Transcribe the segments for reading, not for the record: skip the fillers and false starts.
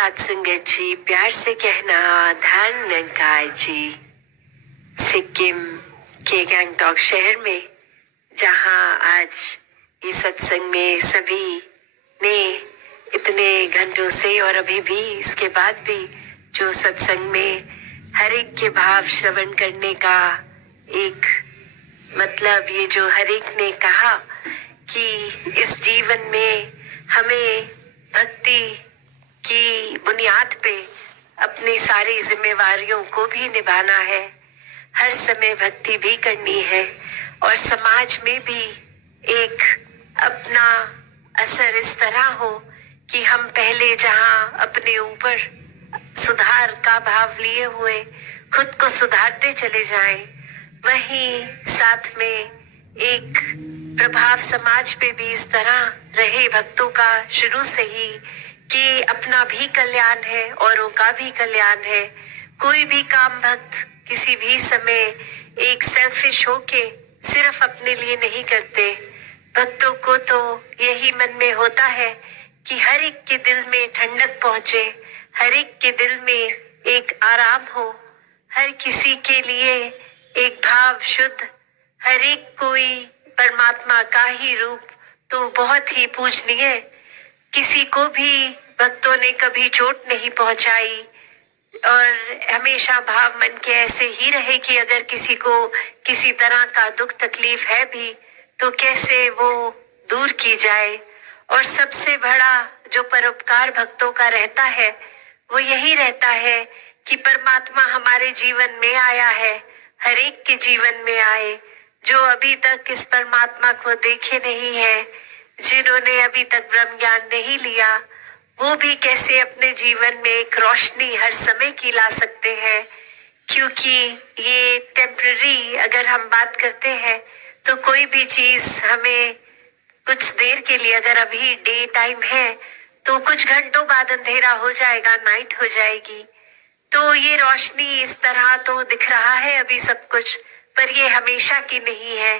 साथ संगत जी, प्यार से कहना धन निरंकार जी। सिक्किम के गैंगटॉक शहर में, जहां आज इस सत्संग में सभी ने इतने घंटों से और अभी भी इसके बाद भी जो सत्संग में हर एक के भाव श्रवण करने का एक मतलब, ये जो हर एक ने कहा कि इस जीवन में हमें भक्ति की बुनियाद पे अपनी सारी जिम्मेवारियों को भी निभाना है, हर समय भक्ति भी करनी है और समाज में भी एक अपना असर इस तरह हो कि हम पहले जहां अपने ऊपर सुधार का भाव लिए हुए खुद को सुधारते चले जाएं, वहीं साथ में एक प्रभाव समाज पे भी इस तरह रहे भक्तों का शुरू से ही कि अपना भी कल्याण है औरों का भी कल्याण है। कोई भी काम भक्त किसी भी समय एक सेल्फिश होके सिर्फ अपने लिए नहीं करते। भक्तों को तो यही मन में होता है कि हर एक के दिल में ठंडक पहुंचे, हर एक के दिल में एक आराम हो, हर किसी के लिए एक भाव शुद्ध, हर एक कोई परमात्मा का ही रूप तो बहुत ही पूजनीय। किसी को भी भक्तों ने कभी चोट नहीं पहुंचाई और हमेशा भाव मन के ऐसे ही रहे कि अगर किसी को किसी तरह का दुख तकलीफ है भी तो कैसे वो दूर की जाए। और सबसे बड़ा जो परोपकार भक्तों का रहता है वो यही रहता है कि परमात्मा हमारे जीवन में आया है, हर एक के जीवन में आए। जो अभी तक इस परमात्मा को देखे नहीं है, जिन्होंने अभी तक ब्रह्म ज्ञान नहीं लिया, वो भी कैसे अपने जीवन में एक रोशनी हर समय की ला सकते हैं। क्योंकि ये टेम्पररी अगर हम बात करते हैं तो कोई भी चीज हमें कुछ देर के लिए, अगर अभी डे टाइम है तो कुछ घंटों बाद अंधेरा हो जाएगा, नाइट हो जाएगी। तो ये रोशनी इस तरह तो दिख रहा है अभी सब कुछ, पर ये हमेशा की नहीं है।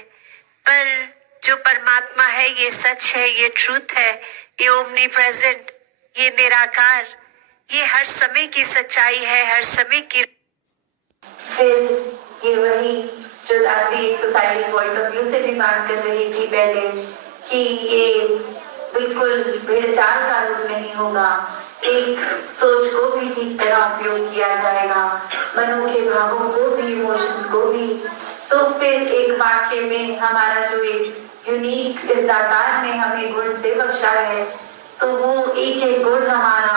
पर जो परमात्मा है ये सच है, ये ट्रूथ है, ये ओमनी प्रेजेंट, ये निराकार, ये हर समय की सच्चाई है, हर समय की। फिर ये वही जो दासी एक सोसाइटी पॉइंट ऑफ व्यू से भी बात कर रही थी पहले कि ये बिल्कुल भेड़चाल का रूप नहीं होगा, एक सोच को भी ठीक तरह उपयोग किया जाएगा, मनो के भावों को भी, इमोशंस को भी। तो फिर एक वाक्य में हमारा जो एक यूनिक इस दातार ने हमें गुण से बख्शा है, तो वो एक एक गुण हमारा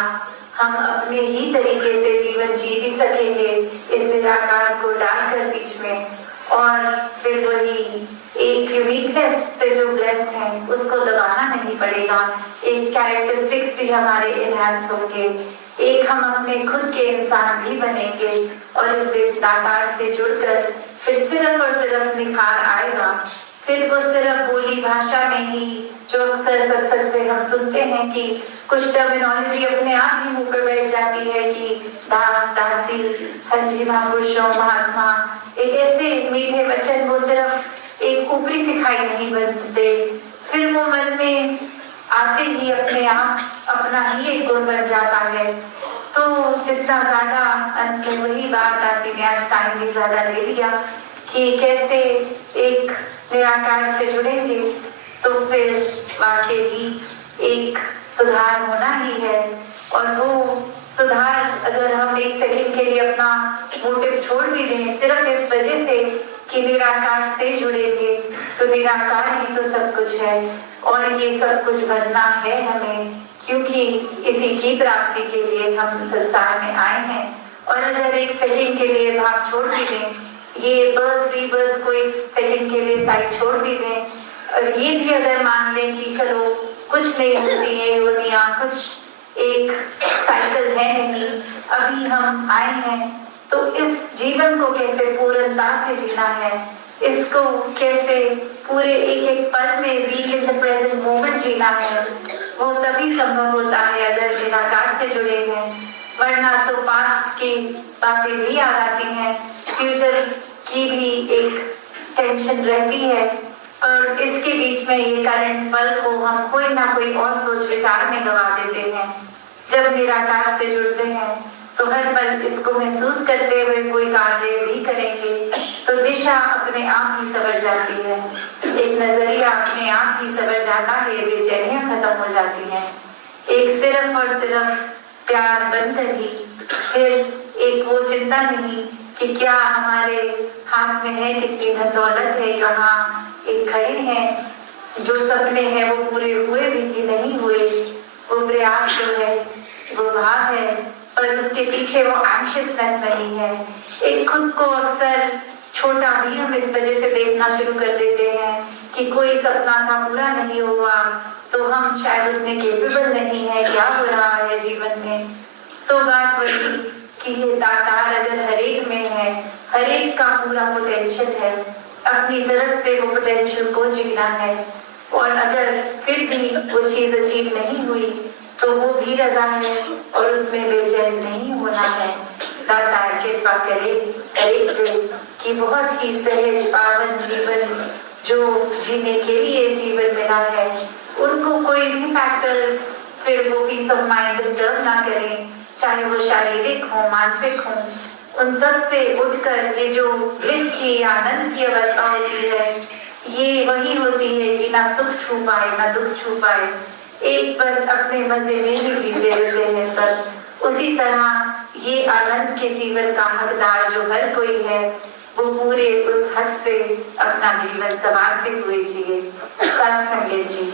हम अपने ही तरीके से जीवन जी भी सकेंगे इस निराकार को डालकर बीच में। और फिर वही एक यूनिकनेस से जो ब्लेस्ड है उसको दबाना नहीं पड़ेगा, एक कैरेक्टरिस्टिक्स भी हमारे एनहांस होंगे, एक हम अपने खुद के इंसान भी बनेंगे और इस दातार से जुड़कर फिर सिर्फ और सिर्फ निखार आएगा। फिर वो सिर्फ बोली भाषा में ही, जो अक्सर सत्संग से हम सुनते हैं कि कुछ टर्मिनोलॉजी अपने आप ही मुंह पर बैठ जाती है कि दास, दासी, हंजी, महापुरुषों, महात्मा, एक ऐसे मीठे वचन वो सिर्फ एक ऊपरी सिखाई नहीं बनते, फिर वो मन में आते ही अपने आप अपना ही एक गुण बन जाता है। तो जितना ज्यादा अंत में वही बात दासी ने आज टाइम भी ज्यादा ले लिया कि कैसे एक निराकार से जुड़ेंगे, तो फिर वाकई ही एक सुधार होना ही है। और वो सुधार अगर हम एक सेकंड के लिए अपना मोटिव छोड़ भी दें सिर्फ इस वजह से कि निराकार से जुड़ेंगे, तो निराकार ही तो सब कुछ है और ये सब कुछ बनना है हमें, क्योंकि इसी की प्राप्ति के लिए हम संसार में आए हैं। और अगर एक सेकंड के लिए भाव छोड़ भी दें, ये बर्थ रीबर्थ को एक सेकंड के लिए साइड छोड़ भी दें और ये भी अगर मान लें कि चलो कुछ नहीं होती है दुनिया, कुछ एक साइकिल है नहीं, अभी हम आए हैं तो इस जीवन को कैसे पूर्णता से जीना है, इसको कैसे पूरे एक एक पल में be in the present moment जीना है, वो तभी संभव होता है अगर निराकार से जुड़े हैं। वरना तो पास्ट की बातें भी याद आती हैं, फ्यूचर की भी एक टेंशन रहती है और इसके बीच में ये करंट पल को हम कोई ना कोई और सोच विचार में गवा देते हैं। जब निराकार से जुड़ते हैं तो हर पल इसको महसूस करते हुए कोई कार्य भी करेंगे तो दिशा अपने आप ही संवर जाती है, एक नजरिया अपने आप ही संवर जाता है, बेचैनियां खत्म हो जाती हैं। एक सिर्फ और सिर्फ प्यार बनकर ही, फिर एक वो चिंता नहीं कि क्या हमारे हाथ में है, कितनी धन दौलत है, कहाँ एक खड़े हैं, जो सपने हैं वो पूरे हुए भी कि नहीं हुए, वो प्रयास जो है, वो भाव है, पर उसके पीछे वो एंशियसनेस नहीं है। एक खुद को अक्सर छोटा भी हम इस वजह से देखना शुरू कर देते हैं कि कोई सपना था पूरा नहीं हुआ तो हम शायद उतने केपेबल नहीं है, क्या हो रहा है जीवन में। तो बात वही कि ये दातार अगर हरेक में है, हरेक का पूरा पोटेंशियल है, अपनी तरफ से वो पोटेंशियल को जीना है, और अगर फिर भी वो चीज अचीव नहीं हुई तो वो भी रजा है और उसमें बेचैन नहीं होना है। दातार कृपा करे कि बहुत ही सहज पावन जीवन जो जीने के लिए जीवन मिला है, उनको कोई भी फैक्टर्स फिर वो पीस ऑफ माइंड डिस्टर्ब ना करें, चाहे वो शारीरिक हो, मानसिक हो। उन सब से उठकर ये जो ब्लिस की, आनंद की अवस्था होती है, ये वही होती है कि ना सुख छू पाए ना दुख छू पाए, एक बस अपने मजे में ही जीते रहते हैं सब। उसी तरह ये आनंद के जीवन का हकदार जो हर कोई है, वो पूरे उस हक से अपना जीवन समाप्त हुए जिए। सत्संग जी।